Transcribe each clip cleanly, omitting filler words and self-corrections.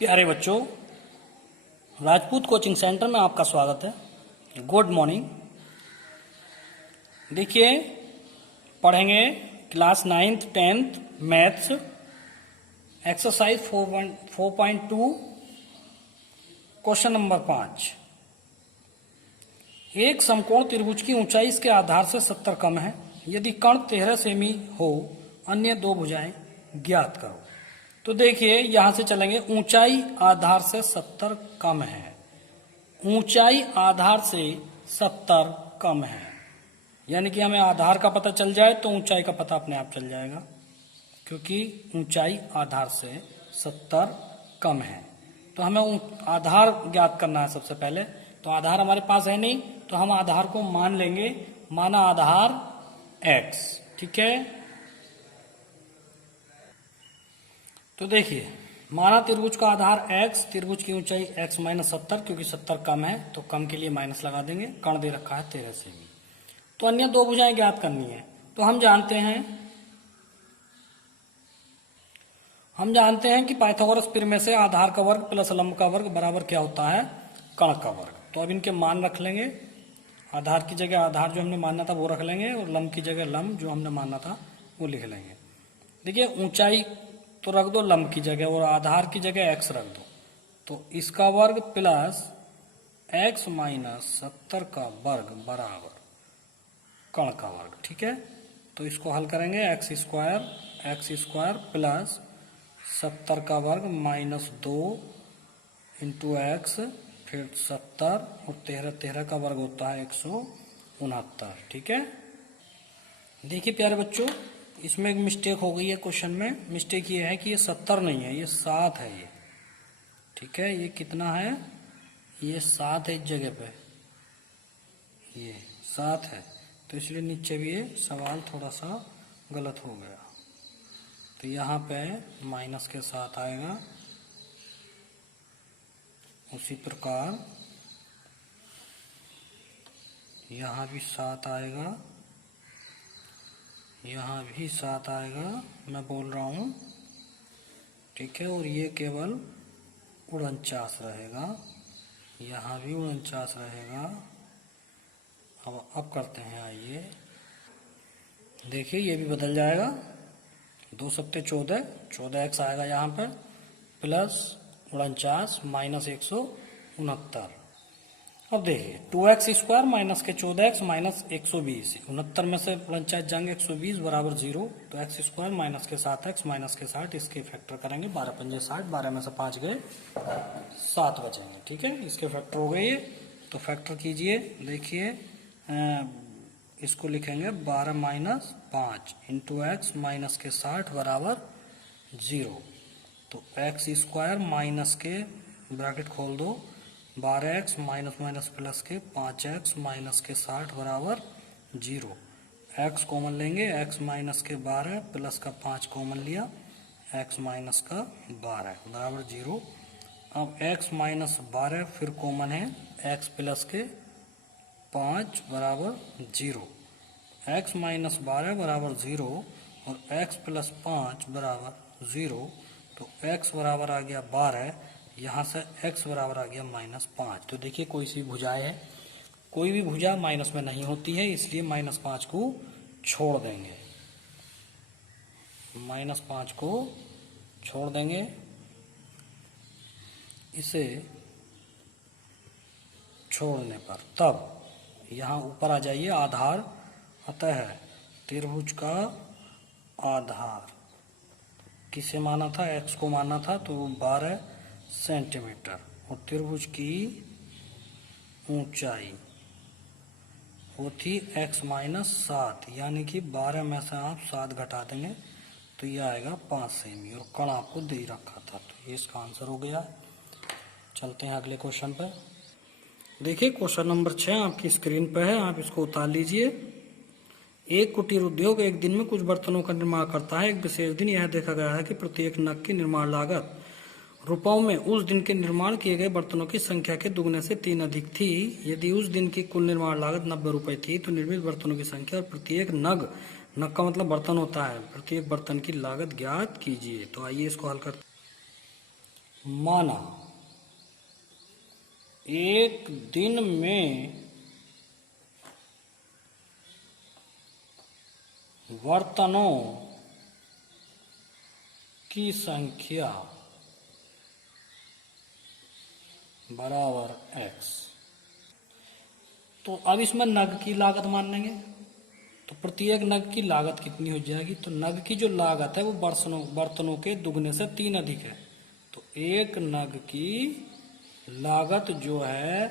प्यारे बच्चों, Rajput coaching centre में आपका स्वागत है। Good morning. देखिए, पढ़ेंगे class 9th 10th maths exercise 4.2 question number 5। एक समकोण त्रिभुज की ऊंचाई इसके आधार से 70 कम है। यदि कर्ण 13 सेमी हो, अन्य दो भुजाएं ज्ञात करो। तो देखिए, यहां से चलेंगे। ऊंचाई आधार से 70 कम है। ऊंचाई आधार से 70 कम है, यानी कि हमें आधार का पता चल जाए तो ऊंचाई का पता अपने आप चल जाएगा, क्योंकि ऊंचाई आधार से 70 कम है। तो हमें आधार ज्ञात करना है सबसे पहले। तो आधार हमारे पास है नहीं, तो हम आधार को मान लेंगे। माना आधार x, ठीक है। तो देखिए, माना त्रिभुज का आधार x, त्रिभुज की ऊंचाई x माइनस 70, क्योंकि 70 कम है तो कम के लिए माइनस लगा देंगे। कर्ण दे रखा है 13 सेमी। तो अन्य दो भुजाएं ज्ञात करनी है। तो हम जानते हैं कि पाइथागोरस प्रमेय से आधार का वर्ग प्लस लंब का वर्ग बराबर क्या होता है? कर्ण का वर्ग। तो अब इनके मान रख लेंगे। आधार की जगह आधार जो हमने मानना था वो रख लेंगे, और लंब की जगह लंब जो हमने मानना था वो लिख लेंगे। देखिए, ऊंचाई तो रख दो लंब की जगह, और आधार की जगह x रख दो। तो इसका वर्ग प्लस x माइनस 70 का वर्ग बराबर कर्ण का वर्ग, ठीक है। तो इसको हल करेंगे। एक्स स्क्वायर प्लस 70 का वर्ग माइनस 2 इंटू एक्स, फिर 70 और 13 का वर्ग होता है 169, ठीक है। देखिए प्यारे बच्चों, इसमें एक मिस्टेक हो गई है क्वेश्चन में। मिस्टेक ये है कि ये 70 नहीं है, ये 7 है ये, ठीक है। ये कितना है? ये 7 है इस जगह पे, ये 7 है। तो इसलिए नीचे भी ये सवाल थोड़ा सा गलत हो गया। तो यहाँ पे माइनस के साथ आएगा। उसी प्रकार यहाँ भी 7 आएगा, यहाँ भी 7 आएगा, मैं बोल रहा हूँ, ठीक है। और ये केवल 49 रहेगा, यहाँ भी 49 रहेगा। अब करते हैं, आइए देखिए, ये भी बदल जाएगा। 2 सत्ते 14x आएगा यहाँ पर, प्लस 49 माइनस 169। अब देखिए, 2x स्क्वायर माइनस के 14x माइनस 120, 69 में से 49 जाएंगे 120 बराबर 0। तो x स्क्वायर माइनस के 7x माइनस के 60, इसके फैक्टर करेंगे। 12 पंजे 60, 12 में से 5 गए, 7 बचेंगे, ठीक है। इसके फैक्टर हो गए ये। तो फैक्टर कीजिए। देखिए, इसको लिखेंगे 12 माइनस 5 इंटू एक्स माइनस के 60 बराबर 0। तो एक्स स्क्वायर माइनस के ब्रैकेट खोल दो, 12x माइनस माइनस प्लस के 5x माइनस के 60 बराबर 0। x कॉमन लेंगे, x माइनस के 12 प्लस का 5 कॉमन लिया, x माइनस का 12 बराबर 0। अब x माइनस 12 फिर कॉमन है, x प्लस के 5 बराबर 0। x माइनस 12 बराबर 0 और x प्लस 5 बराबर 0। तो x बराबर आ गया 12, यहाँ से x बराबर आ गया -5। तो देखिए, कोई सी भुजाएं है, कोई भी भुजा माइनस में नहीं होती है, इसलिए -5 को छोड़ देंगे। -5 को छोड़ देंगे। इसे छोड़ने पर तब यहाँ ऊपर आ जाइए। आधार अतः त्रिभुज का आधार किसे माना था? x को माना था, तो 12 सेंटीमीटर। और त्रिभुज की ऊंचाई वो थी x माइनस 7, यानी कि 12 में से आप 7 घटा देंगे तो ये आएगा 5 सेमी। और कर्ण आपको दे रखा था, तो ये इसका आंसर हो गया। चलते हैं अगले क्वेश्चन पर। देखिए, क्वेश्चन नंबर 6 आपकी स्क्रीन पर है, आप इसको उतार लीजिए। एक कुटीर उद्योग एक दिन में कुछ बर्तनों का निर्माण करता है। एक विशेष दिन यह देखा गया है कि प्रत्येक नग की निर्माण लागत रुपयों में उस दिन के निर्माण किए गए बर्तनों की संख्या के दुगने से 3 अधिक थी। यदि उस दिन की कुल निर्माण लागत 90 रुपये थी, तो निर्मित बर्तनों की संख्या और प्रत्येक नग का मतलब बर्तन होता है, प्रत्येक बर्तन की लागत ज्ञात कीजिए। तो आइए इसको हल करते हैं। माना एक दिन में बर्तनों की संख्या बराबर x। तो अब इसमें नग की लागत मान लेंगे। तो प्रत्येक नग की लागत कितनी हो जाएगी? तो नग की जो लागत है वो बर्तनों के दुगने से 3 अधिक है। तो एक नग की लागत जो है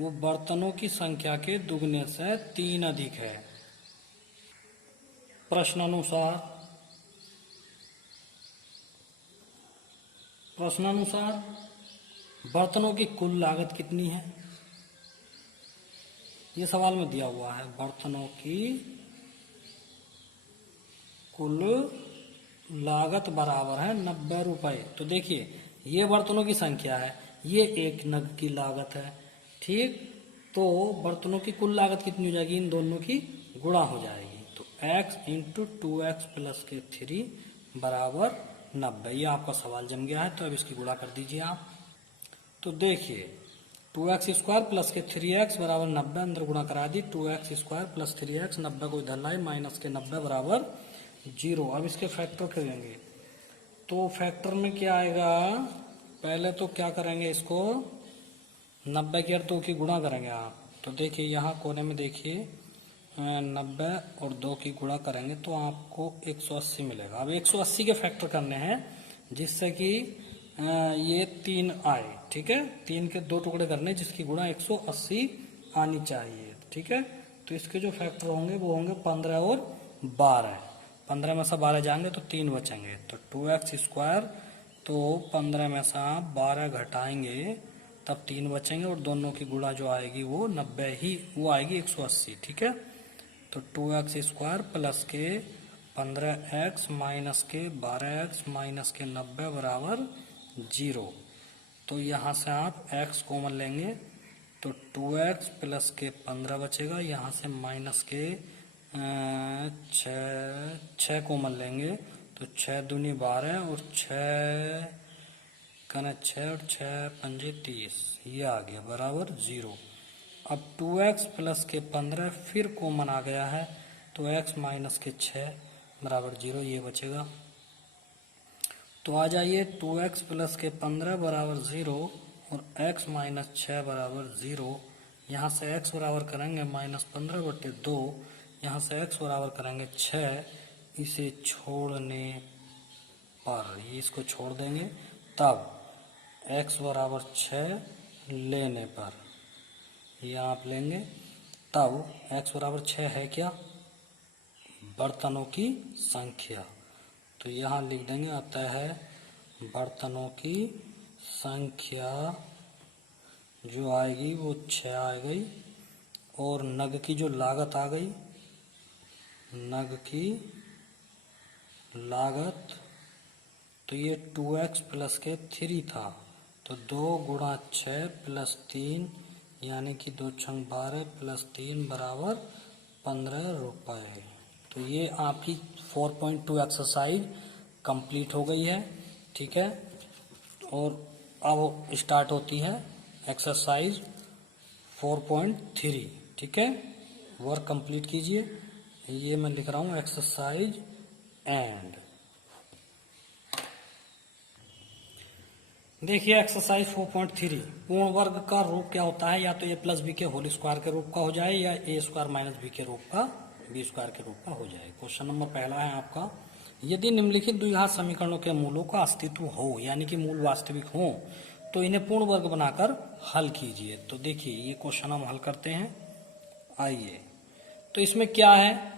वो बर्तनों की संख्या के दुगने से 3 अधिक है। प्रश्नानुसार बर्तनों की कुल लागत कितनी है? ये सवाल में दिया हुआ है। बर्तनों की कुल लागत बराबर है 90 रुपए। तो देखिए ये बर्तनों की संख्या है, ये एक नग की लागत है, ठीक। तो बर्तनों की कुल लागत कितनी हो जाएगी? इन दोनों की गुणा हो जाएगी। तो x इंटू 2x प्लस के 3 बराबर 90। ये आपका सवाल जम गया है। तो अब इसकी गुणा कर दीजिए आप। तो देखिए 2x स्क्वायर प्लस के 3x बराबर 90, अंदर गुणा करा दी। 2x स्क्वायर प्लस 3x 90 को इधर लाए, माइनस के 90 बराबर 0। अब इसके फैक्टर करेंगे तो फैक्टर में क्या आएगा? पहले तो क्या करेंगे, इसको 90 की और 2 की गुणा करेंगे आप। तो देखिए यहाँ कोने में देखिए 90 और 2 की गुणा करेंगे तो आपको 180 मिलेगा। अब 180 के फैक्टर करने हैं जिससे कि ये 3 आए, ठीक है। 3 के 2 टुकड़े करने जिसकी गुणा 180 आनी चाहिए, ठीक है। तो इसके जो फैक्टर होंगे वो होंगे 15 और 12। 15 में से 12 जाएंगे तो 3 बचेंगे। तो 2x स्क्वायर, तो 15 में से आप 12 घटाएंगे तब 3 बचेंगे और दोनों की गुणा जो आएगी वो 90 ही वो आएगी 180, ठीक है। तो 2x स्क्वायर प्लस के 15x माइनस के 12x माइनस के 90 बराबर 0। तो यहाँ से आप x कॉमन लेंगे तो 2x प्लस के 15 बचेगा। यहाँ से माइनस के 6 कॉमन लेंगे तो 6 दूनी 12 और 6 और 6 पंजे 30, ये आ गया बराबर 0। अब 2x प्लस के 15 फिर कॉमन आ गया है तो x माइनस के 6 बराबर 0, ये बचेगा। तो आ जाइए 2x प्लस के 15 बराबर 0 और x माइनस 6 बराबर 0। यहाँ से x बराबर करेंगे -15/2, यहाँ से x बराबर करेंगे 6। इसे छोड़ने पर इसको छोड़ देंगे तब x बराबर 6 लेने पर ये आप लेंगे तब x बराबर 6 है क्या? बर्तनों की संख्या। तो यहाँ लिख देंगे अतः है बर्तनों की संख्या जो आएगी वो 6 आ गई और नग की जो लागत आ गई, नग की लागत तो ये 2x प्लस के 3 था तो 2 गुणा 6 प्लस 3 यानी कि 2 छंग 12 प्लस 3 बराबर 15 रुपये। तो ये आपकी 4.2 एक्सरसाइज कंप्लीट हो गई है, ठीक है। और अब स्टार्ट होती है एक्सरसाइज 4.3, ठीक है। वर्क कंप्लीट कीजिए। ये मैं लिख रहा हूँ एक्सरसाइज एंड। देखिए एक्सरसाइज 4.3 पूर्ण वर्ग का रूप क्या होता है? या तो ए प्लस बी के होल स्क्वायर के रूप का हो जाए या ए स्क्वायर माइनस बी के रूप का बी स्क्वायर के रूप का हो जाए। क्वेश्चन नंबर पहला है आपका, यदि निम्नलिखित द्विघात समीकरणों के मूलों का अस्तित्व हो यानी कि मूल वास्तविक हो तो इन्हें पूर्ण वर्ग बनाकर हल कीजिए। तो देखिए ये क्वेश्चन हम हल करते हैं। आइए, तो इसमें क्या है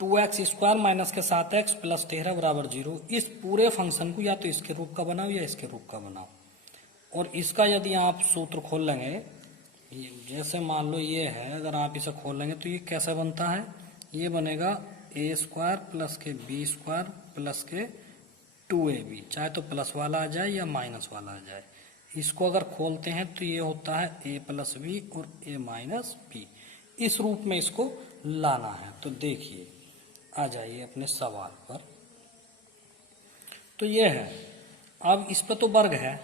2x स्क्वायर माइनस के 7x प्लस 13 बराबर 0। इस पूरे फंक्शन को या तो इसके रूप का बनाओ या इसके रूप का बनाओ। और इसका यदि आप सूत्र खोल लेंगे, जैसे मान लो ये है, अगर आप इसे खोल लेंगे तो ये कैसा बनता है? ये बनेगा a स्क्वायर प्लस के b स्क्वायर प्लस के 2ab, चाहे तो प्लस वाला आ जाए या माइनस वाला आ जाए। इसको अगर खोलते हैं तो ये होता है a प्लस बी और a माइनस बी। इस रूप में इसको लाना है। तो देखिए आ जाइए अपने सवाल पर। तो ये है अब इस पे तो वर्ग है,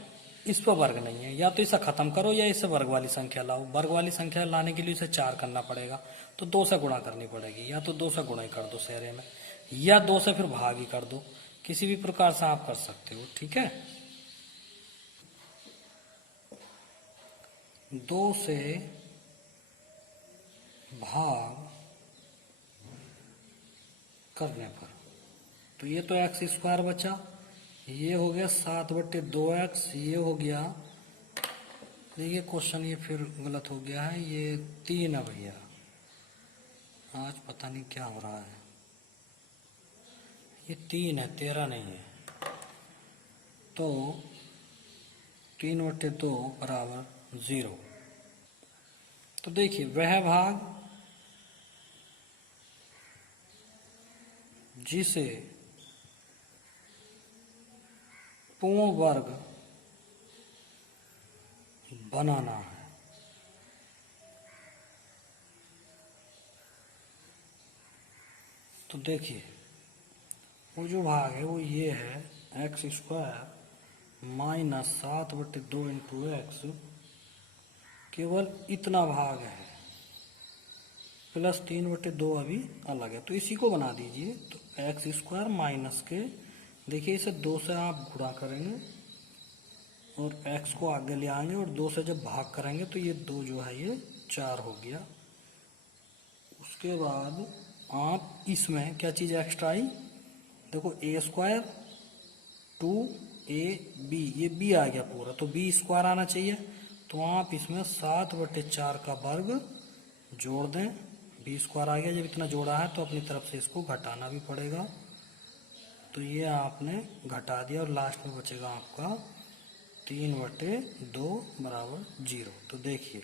इस पे वर्ग नहीं है, या तो इसे खत्म करो या इसे वर्ग वाली संख्या लाओ। वर्ग वाली संख्या लाने के लिए इसे 4 करना पड़ेगा, तो 2 से गुणा करनी पड़ेगी, या तो 2 से गुणा ही कर दो सेरे में, या 2 से फिर भाग ही कर दो, किसी भी प्रकार से आप कर सकते हो। ठीक है, 2 से भाग करने पर तो ये तो एक्स स्क्वायर बचा, ये हो गया 7/2x, ये हो गया, देखिए क्वेश्चन ये फिर गलत हो गया है, ये 3 है भैया, आज पता नहीं क्या हो रहा है, ये 3 है 13 नहीं है। तो 3/2 बराबर 0। तो देखिए वह भाग जिसे पूर्ण वर्ग बनाना है, तो देखिए वो जो भाग है वो ये है, x square minus 7/2 into x, केवल इतना भाग है, प्लस 3/2 अभी अलग है, तो इसी को बना दीजिए। तो एक्स स्क्वायर माइनस के, देखिए इसे 2 से आप गुणा करेंगे और x को आगे ले आएंगे और 2 से जब भाग करेंगे तो ये 2 जो है ये 4 हो गया। उसके बाद आप इसमें क्या चीज़ एक्स्ट्रा आई, देखो ए स्क्वायर 2ab, ये b आ गया पूरा, तो b स्क्वायर आना चाहिए, तो आप इसमें 7/4 का वर्ग जोड़ दें, b स्क्वायर आ गया। जब इतना जोड़ा है तो अपनी तरफ से इसको घटाना भी पड़ेगा, तो ये आपने घटा दिया और लास्ट में बचेगा आपका 3/2 बराबर 0। तो देखिए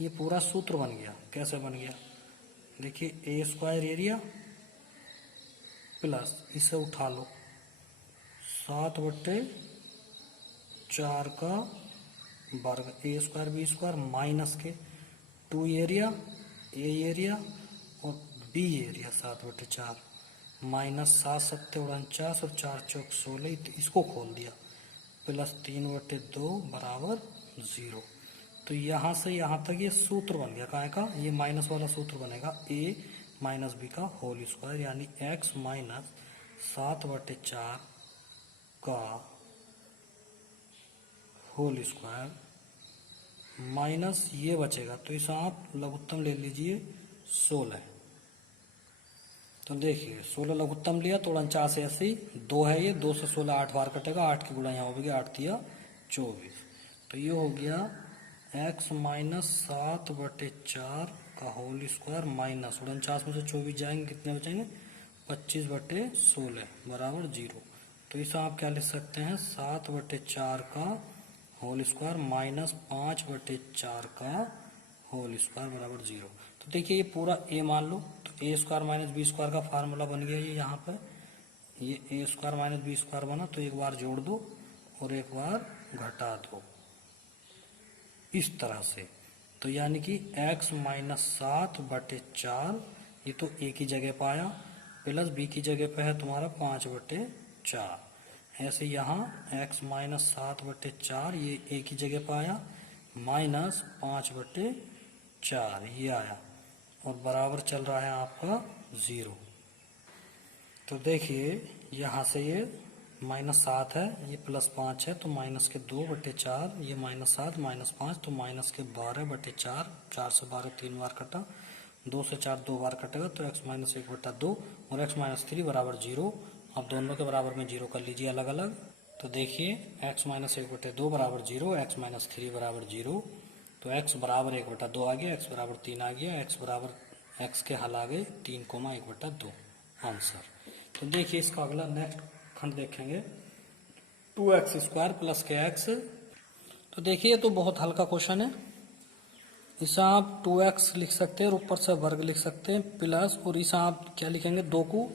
ये पूरा सूत्र बन गया। कैसे बन गया, देखिए ए स्क्वायर एरिया प्लस इसे उठा लो 7/4 का वर्ग, ए स्क्वायर बी स्क्वायर माइनस के 2 एरिया, ए एरिया और बी एरिया 7/4 माइनस 7×7 = 49 और 4×4 = 16, इसको खोल दिया, प्लस 3/2 बराबर 0। तो यहाँ से यहाँ तक ये सूत्र बन गया, काय का, ये माइनस वाला सूत्र बनेगा a माइनस बी का होल स्क्वायर, यानी x माइनस 7/4 का होल स्क्वायर माइनस ये बचेगा, तो इसे आप लघुत्तम ले लीजिए 16। तो देखिए 16 लघुत्तम लिया तो 49 80, 2 है ये, 2 से 16 8 बार कटेगा, 8 की गुणा यहाँ हो गई, 8 तिया 24, तो ये हो गया x माइनस 7/4 का होल स्क्वायर माइनस 49 में से 24 जाएंगे, कितने बचेंगे 25/16 बराबर 0। तो इसे आप क्या लिख सकते हैं, 7/4 का होल स्क्वायर माइनस 5/4 का होल स्क्वायर बराबर 0। तो देखिए ये पूरा a मान लो, तो ए स्क्वायर माइनस बी स्क्वायर का फार्मूला बन गया ये, यहाँ पर ये ए स्क्वायर माइनस बी स्क्वायर बना, तो एक बार जोड़ दो और एक बार घटा दो इस तरह से। तो यानी कि x माइनस 7/4, ये तो a की जगह पर आया, प्लस b की जगह पे है तुम्हारा 5/4, ऐसे यहाँ x माइनस 7/4 ये a की जगह पर आया, माइनस 5/4 ये आया, और बराबर चल रहा है आपका 0। तो देखिए यहाँ से ये माइनस 7 है, ये प्लस 5 है, तो माइनस के 2/4, ये माइनस 7 माइनस 5, तो माइनस के 12/4, 4 से 12 3 बार कटा, 2 से 4 2 बार कटेगा, तो x माइनस 1/2 और x माइनस 3 बराबर 0। अब दोनों के बराबर में 0 कर लीजिए अलग अलग। तो देखिए x माइनस 1/2 बराबर 0, x माइनस 3 बराबर 0, तो x बराबर 1/2 आ गया, x बराबर 3 आ गया, x बराबर x के हल आ गए 3,1/2 आंसर। तो देखिए इसका अगला नेक्स्ट खंड देखेंगे, 2x² प्लस के x। तो देखिए तो बहुत हल्का क्वेश्चन है, इसे आप 2x लिख सकते हैं और ऊपर से वर्ग लिख सकते हैं, प्लस और इसे आप क्या लिखेंगे, 2 को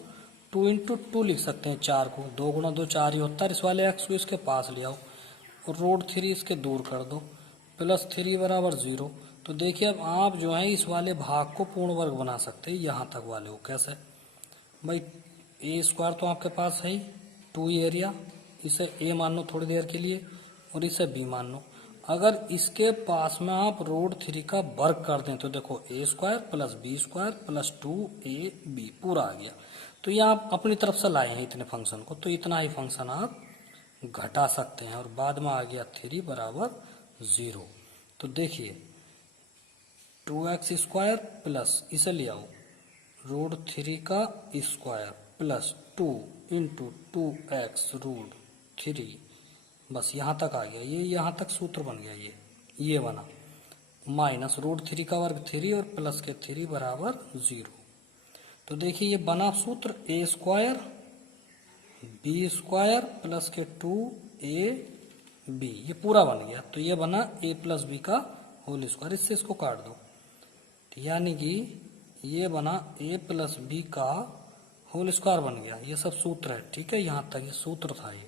2 इंटू 2 लिख सकते हैं, 4 को 2 गुणा 2 4 ही होता है। इस वाले x को इसके पास ले आओ और रूट 3 इसके दूर कर दो, प्लस 3 बराबर 0। तो देखिए अब आप जो है इस वाले भाग को पूर्ण वर्ग बना सकते हैं, यहाँ तक वाले को। कैसे भाई, ए स्क्वायर तो आपके पास है ही, 2 एरिया इसे ए मान लो थोड़ी देर के लिए और इसे बी मान लो। अगर इसके पास में आप रूट 3 का वर्ग कर दें तो देखो a square plus b square plus 2ab पूरा आ गया। तो ये आप अपनी तरफ से लाए हैं इतने फंक्शन को, तो इतना ही फंक्शन आप घटा सकते हैं और बाद में आ गया 3 बराबर 0। तो देखिए 2x स्क्वायर प्लस इसे ले आओ रूट 3 का square plus 2 into 2x root 3, बस यहाँ तक आ गया। ये यहाँ तक सूत्र बन गया, ये बना माइनस रूट 3 का वर्ग 3 और प्लस के 3 बराबर 0। तो देखिए ये बना सूत्र ए स्क्वायर बी स्क्वायर प्लस के 2ab, ये पूरा बन गया। तो ये बना a प्लस बी का होल स्क्वायर, इससे इसको काट दो, यानी कि ये बना a प्लस बी का होल स्क्वायर बन गया। ये सब सूत्र है, ठीक है, यहाँ तक ये सूत्र था ये।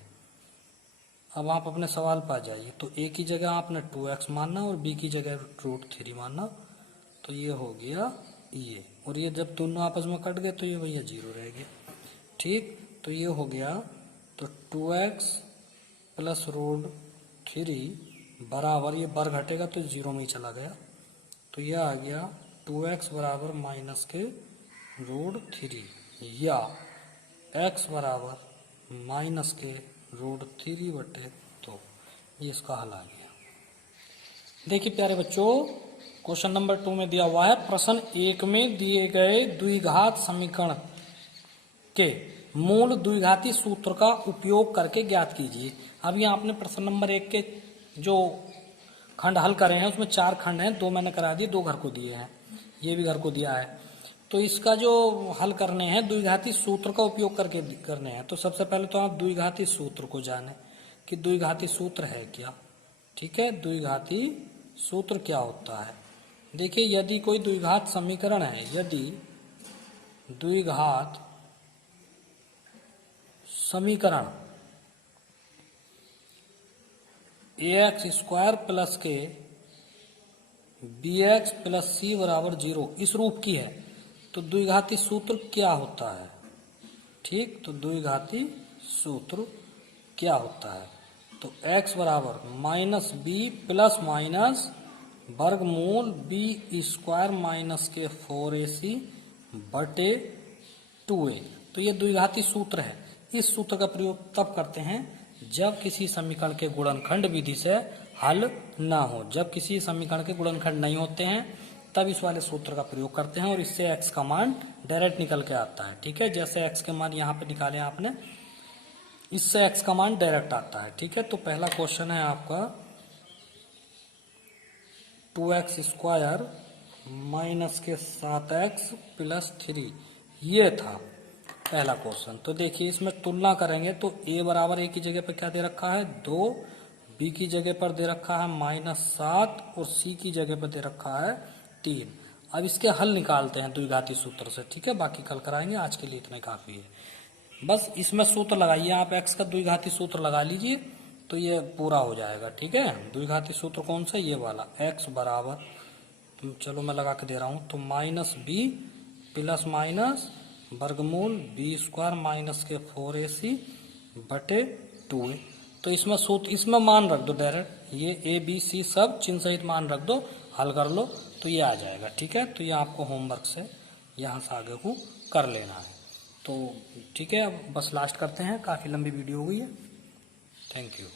अब आप अपने सवाल पर आ जाइए। तो a की जगह आपने 2x मानना और b की जगह रूट 3 मानना, तो ये हो गया ये, और ये जब दोनों आपस में कट गए तो ये भैया 0 रह गया, ठीक। तो ये हो गया, तो 2x प्लस रूट 3 बराबर, ये बर घटेगा तो 0 में ही चला गया, तो यह आ गया 2x बराबर माइनस के रूट 3 या x बराबर माइनस के रूट 3 बटे 2। ये इसका हल आ गया। देखिए प्यारे बच्चों, क्वेश्चन नंबर 2 में दिया हुआ है प्रश्न 1 में दिए गए द्विघात समीकरण के मूल द्विघाती सूत्र का उपयोग करके ज्ञात कीजिए। अभी आपने प्रश्न नंबर 1 के जो खंड हल करे हैं उसमें 4 खंड हैं, 2 मैंने करा दिए, 2 घर को दिए हैं, ये भी घर को दिया है। तो इसका जो हल करने हैं द्विघाती सूत्र का उपयोग करके करने हैं। तो सबसे पहले तो आप द्विघाती सूत्र को जाने कि द्विघाती सूत्र है क्या, ठीक है। द्विघाती सूत्र क्या होता है, देखिए यदि कोई द्विघात समीकरण है, यदि द्विघात समीकरण ax स्क्वायर प्लस के bx प्लस c बराबर 0 इस रूप की है, तो द्विघाती सूत्र क्या होता है, ठीक। तो द्विघाती सूत्र क्या होता है, तो x बराबर माइनस बी प्लस माइनस वर्गमूल b स्क्वायर माइनस के 4ac बटे 2a। तो ये द्विघाती सूत्र है। इस सूत्र का प्रयोग तब करते हैं जब किसी समीकरण के गुणनखंड विधि से हल ना हो। जब किसी समीकरण के गुणनखंड नहीं होते हैं तब इस वाले सूत्र का प्रयोग करते हैं और इससे x का मान डायरेक्ट निकल के आता है, ठीक है। जैसे x के मान यहाँ पे निकाले आपने, इससे x का मान डायरेक्ट आता है, ठीक है। तो पहला क्वेश्चन है आपका 2x स्क्वायर माइनस के 7x प्लस 3, ये था पहला क्वेश्चन। तो देखिए इसमें तुलना करेंगे तो a बराबर a की जगह पर क्या दे रखा है 2, b की जगह पर दे रखा है -7 और c की जगह पर दे रखा है 3। अब इसके हल निकालते हैं द्विघाती सूत्र से, ठीक है। बाकी कल कराएंगे, आज के लिए इतना ही काफी है। बस इसमें सूत्र लगाइए आप, x का द्विघाती सूत्र लगा लीजिए तो ये पूरा हो जाएगा, ठीक है। द्विघाती सूत्र कौन सा, ये वाला, x बराबर, चलो मैं लगा के दे रहा हूं, तो माइनस बी प्लस माइनस वर्गमूल बी स्क्वायर माइनस के 4ac बटे 2a। तो इसमें सूत्र, इसमें मान रख दो डायरेक्ट, ये a b c सब चिन्ह सहित मान रख दो, हल कर लो तो ये आ जाएगा, ठीक है। तो ये आपको होमवर्क से यहाँ से आगे को कर लेना है। तो ठीक है, अब बस लास्ट करते हैं, काफ़ी लंबी वीडियो हो गई है। Thank you.